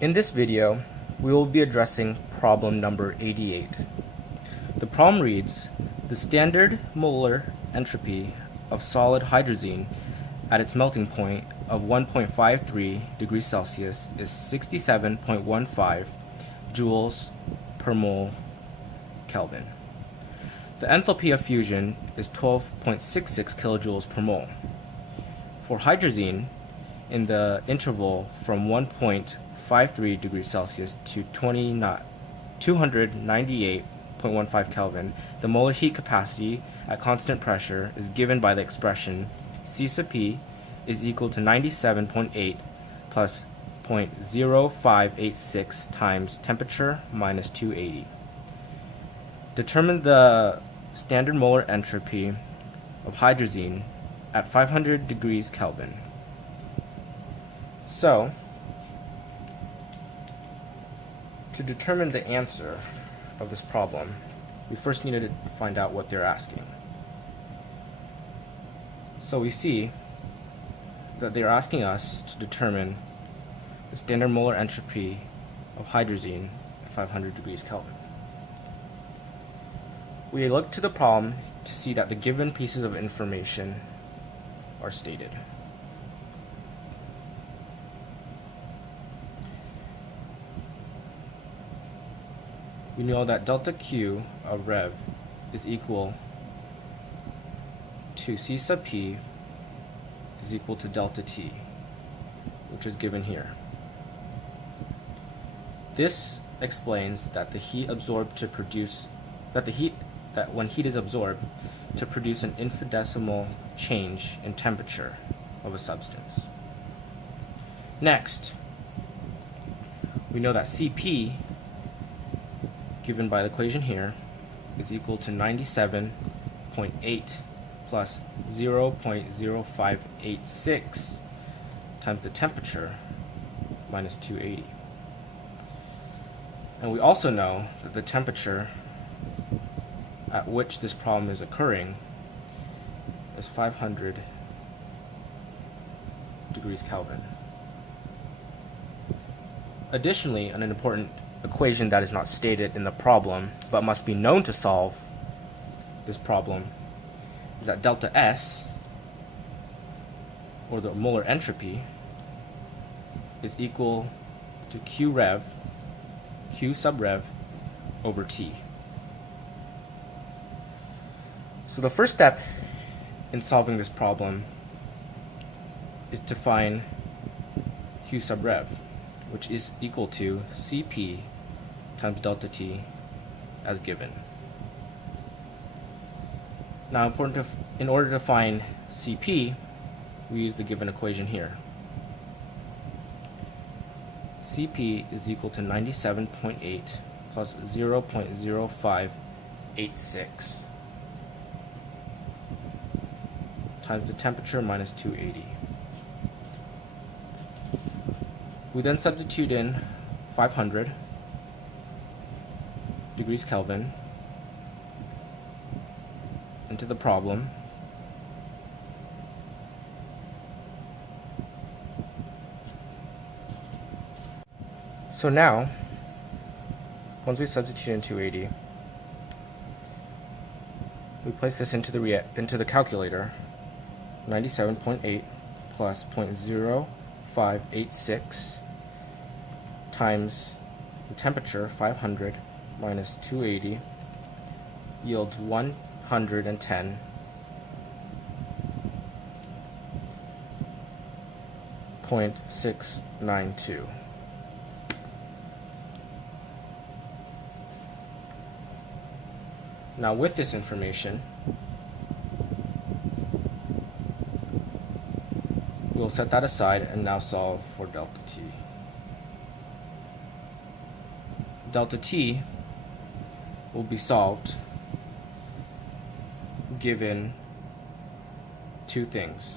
In this video, we will be addressing problem number 88. The problem reads, the standard molar entropy of solid hydrazine at its melting point of 1.53 degrees Celsius is 67.15 joules per mole Kelvin. The enthalpy of fusion is 12.66 kilojoules per mole. For hydrazine, in the interval from 1.53 degrees Celsius to 298.15 Kelvin, the molar heat capacity at constant pressure is given by the expression C sub P is equal to 97.8 plus 0.0586 times temperature minus 280. Determine the standard molar entropy of hydrazine at 500 degrees Kelvin. So, to determine the answer of this problem, we first needed to find out what they're asking. So we see that they're asking us to determine the standard molar entropy of hydrazine at 500 degrees Kelvin. We look to the problem to see that the given pieces of information are stated. We know that delta Q of rev is equal to C sub P is equal to delta T, which is given here. This explains that the heat absorbed to produce when heat is absorbed to produce an infinitesimal change in temperature of a substance. Next, we know that Cp, given by the equation here, is equal to 97.8 plus 0.0586 times the temperature minus 280. And we also know that the temperature at which this problem is occurring is 500 degrees Kelvin. Additionally, an important equation that is not stated in the problem but must be known to solve this problem is that delta S, or the molar entropy, is equal to Q sub rev over T. So the first step in solving this problem is to find Q sub rev, which is equal to Cp times delta T as given. Now, in order to find Cp, we use the given equation here. Cp is equal to 97.8 plus 0.0586 times the temperature minus 280. We then substitute in 500 degrees Kelvin into the problem. So now, once we substitute in 280, we place this into the calculator. 97.8 plus 0.0586 times the temperature 500 minus 280 yields 110.692. Now, with this information, we'll set that aside and now solve for delta T. Delta T will be solved given two things.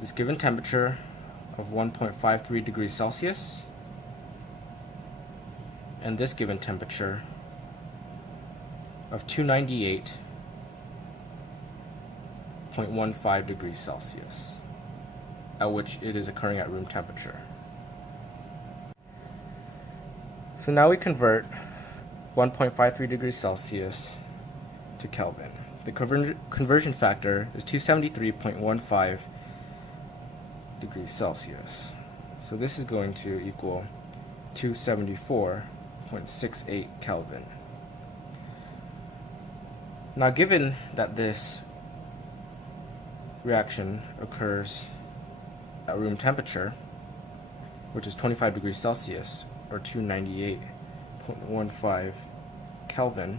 This given temperature of 1.53 degrees Celsius and this given temperature of 298.15 degrees Celsius, at which it is occurring at room temperature. So now we convert 1.53 degrees Celsius to Kelvin. The conversion factor is 273.15 degrees Celsius. So this is going to equal 274.68 Kelvin. Now, given that this reaction occurs at room temperature, which is 25 degrees Celsius, or 298.15 Kelvin,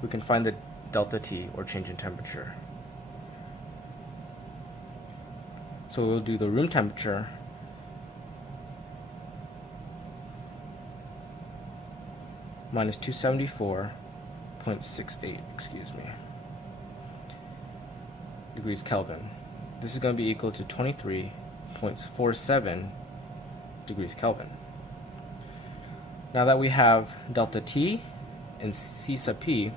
we can find the delta T, or change in temperature. So we'll do the room temperature minus 274.68, degrees Kelvin. This is going to be equal to 23.47 degrees Kelvin. Now that we have delta T and C sub P,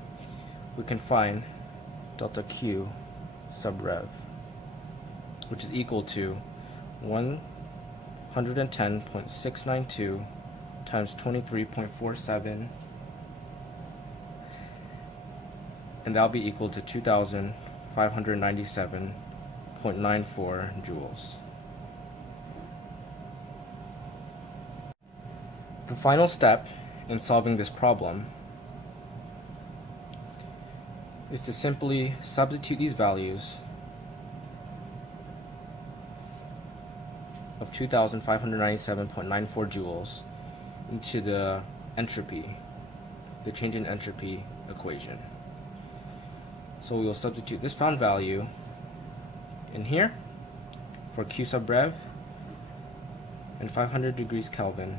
we can find delta Q sub rev, which is equal to 110.692 times 23.47, and that'll be equal to 2,597.94 joules. The final step in solving this problem is to simply substitute these values of 2,597.94 joules into the entropy, the change in entropy equation. So we will substitute this found value in here for Q sub rev and 500 degrees Kelvin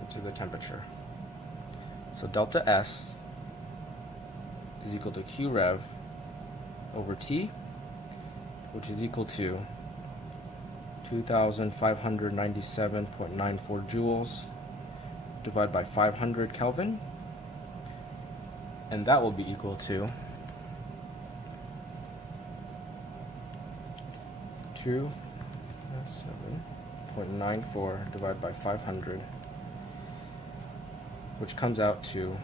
into the temperature. So delta S is equal to Q rev over T, which is equal to 2,597.94 joules divided by 500 Kelvin, and that will be equal to 207.94 divided by 500, which comes out to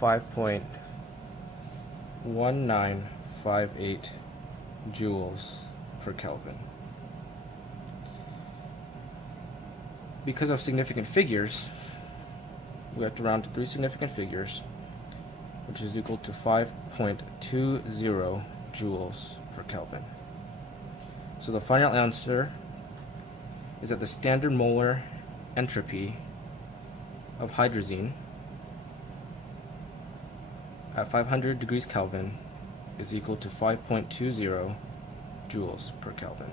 5.1958 joules per Kelvin. Because of significant figures, we have to round to 3 significant figures, which is equal to 5.20 joules per Kelvin. So the final answer is that the standard molar entropy of hydrazine at 500 degrees Kelvin is equal to 5.20 joules per Kelvin.